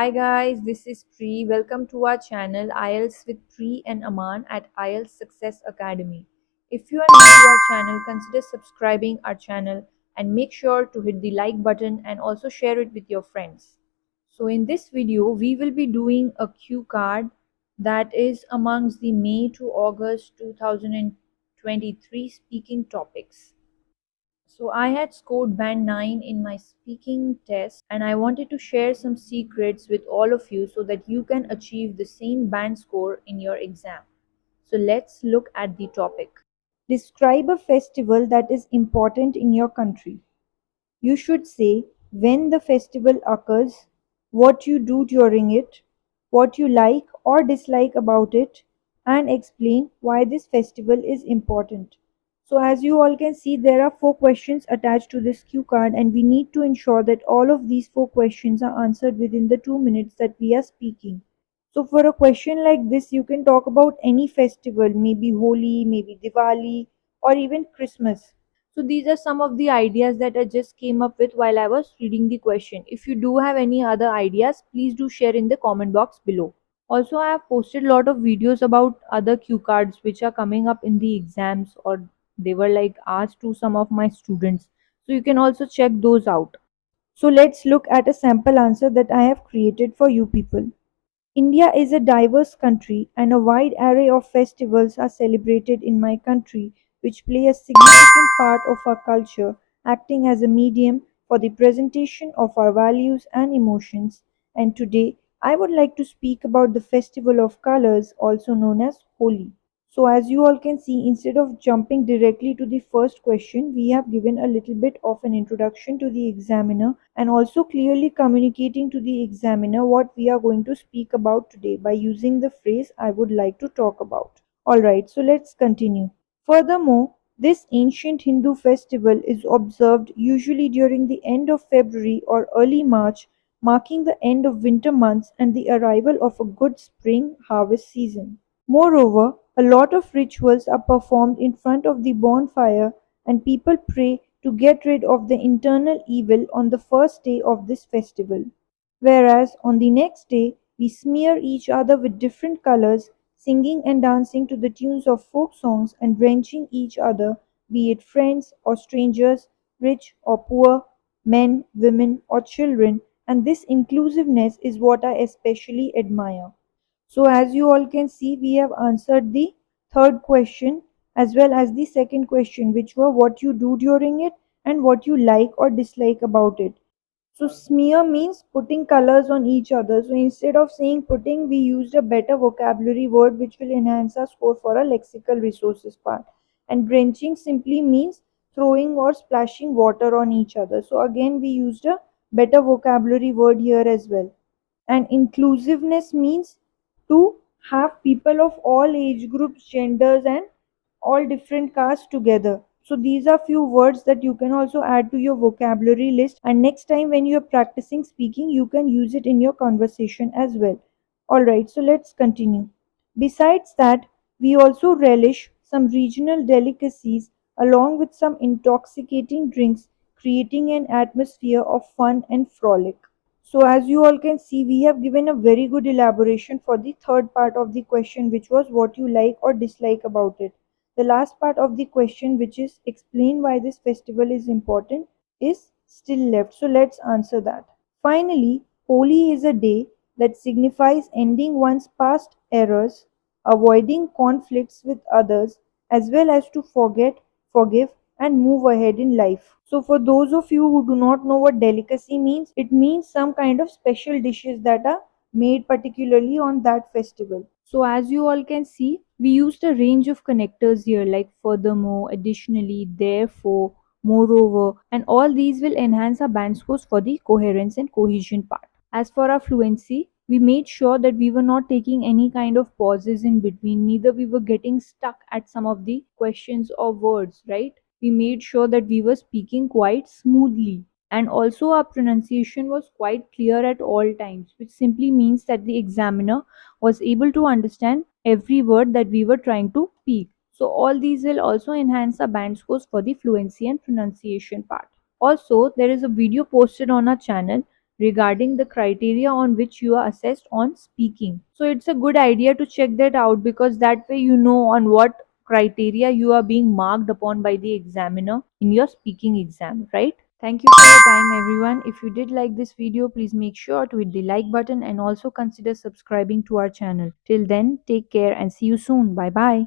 Hi guys, this is Pri. Welcome to our channel IELTS with Pri and Aman at IELTS Success Academy. If you are new to our channel, consider subscribing our channel and make sure to hit the like button and also share it with your friends. So in this video, we will be doing a cue card that is amongst the May to August 2023 speaking topics. So I had scored band 9 in my speaking test and I wanted to share some secrets with all of you so that you can achieve the same band score in your exam. So let's look at the topic. Describe a festival that is important in your country. You should say when the festival occurs, what you do during it, what you like or dislike about it, and explain why this festival is important. So, as you all can see, there are 4 questions attached to this cue card, and we need to ensure that all of these 4 questions are answered within the 2 minutes that we are speaking. So, for a question like this, you can talk about any festival, maybe Holi, maybe Diwali, or even Christmas. So these are some of the ideas that I just came up with while I was reading the question. If you do have any other ideas, please do share in the comment box below. Also, I have posted a lot of videos about other cue cards which are coming up in the exams or they were like asked to some of my students. So you can also check those out. So let's look at a sample answer that I have created for you people. India is a diverse country, and a wide array of festivals are celebrated in my country, which play a significant part of our culture, acting as a medium for the presentation of our values and emotions. And today, I would like to speak about the Festival of Colors, also known as Holi. So, as you all can see, instead of jumping directly to the first question, we have given a little bit of an introduction to the examiner and also clearly communicating to the examiner what we are going to speak about today by using the phrase I would like to talk about. Alright, so let's continue. Furthermore, this ancient Hindu festival is observed usually during the end of February or early March, marking the end of winter months and the arrival of a good spring harvest season. Moreover, a lot of rituals are performed in front of the bonfire and people pray to get rid of the internal evil on the first day of this festival. Whereas on the next day, we smear each other with different colors, singing and dancing to the tunes of folk songs and drenching each other, be it friends or strangers, rich or poor, men, women, or children, and this inclusiveness is what I especially admire. So as you all can see, we have answered the third question as well as the second question, which were what you do during it and what you like or dislike about it. So smear means putting colors on each other. So instead of saying putting, we used a better vocabulary word which will enhance our score for a lexical resources part. And drenching simply means throwing or splashing water on each other. So again, we used a better vocabulary word here as well. And inclusiveness means to have people of all age groups, genders, and all different castes together. So these are few words that you can also add to your vocabulary list, and next time when you are practicing speaking you can use it in your conversation as well. Alright, so let's continue. Besides that, we also relish some regional delicacies along with some intoxicating drinks, creating an atmosphere of fun and frolic. So as you all can see, we have given a very good elaboration for the third part of the question, which was what you like or dislike about it. The last part of the question, which is explain why this festival is important, is still left. So let's answer that. Finally, Holi is a day that signifies ending one's past errors, avoiding conflicts with others, as well as to forget, forgive, and move ahead in life. So, for those of you who do not know what delicacy means, it means some kind of special dishes that are made particularly on that festival. So, as you all can see, we used a range of connectors here like furthermore, additionally, therefore, moreover, and all these will enhance our band scores for the coherence and cohesion part. As for our fluency, we made sure that we were not taking any kind of pauses in between, neither we were getting stuck at some of the questions or words, right? We made sure that we were speaking quite smoothly. And also, our pronunciation was quite clear at all times, which simply means that the examiner was able to understand every word that we were trying to speak. So, all these will also enhance our band scores for the fluency and pronunciation part. Also, there is a video posted on our channel regarding the criteria on which you are assessed on speaking. So it's a good idea to check that out, because that way you know on what criteria you are being marked upon by the examiner in your speaking exam, right? Thank you for your time, everyone. If you did like this video, please make sure to hit the like button and also consider subscribing to our channel. Till then, take care and see you soon. Bye bye.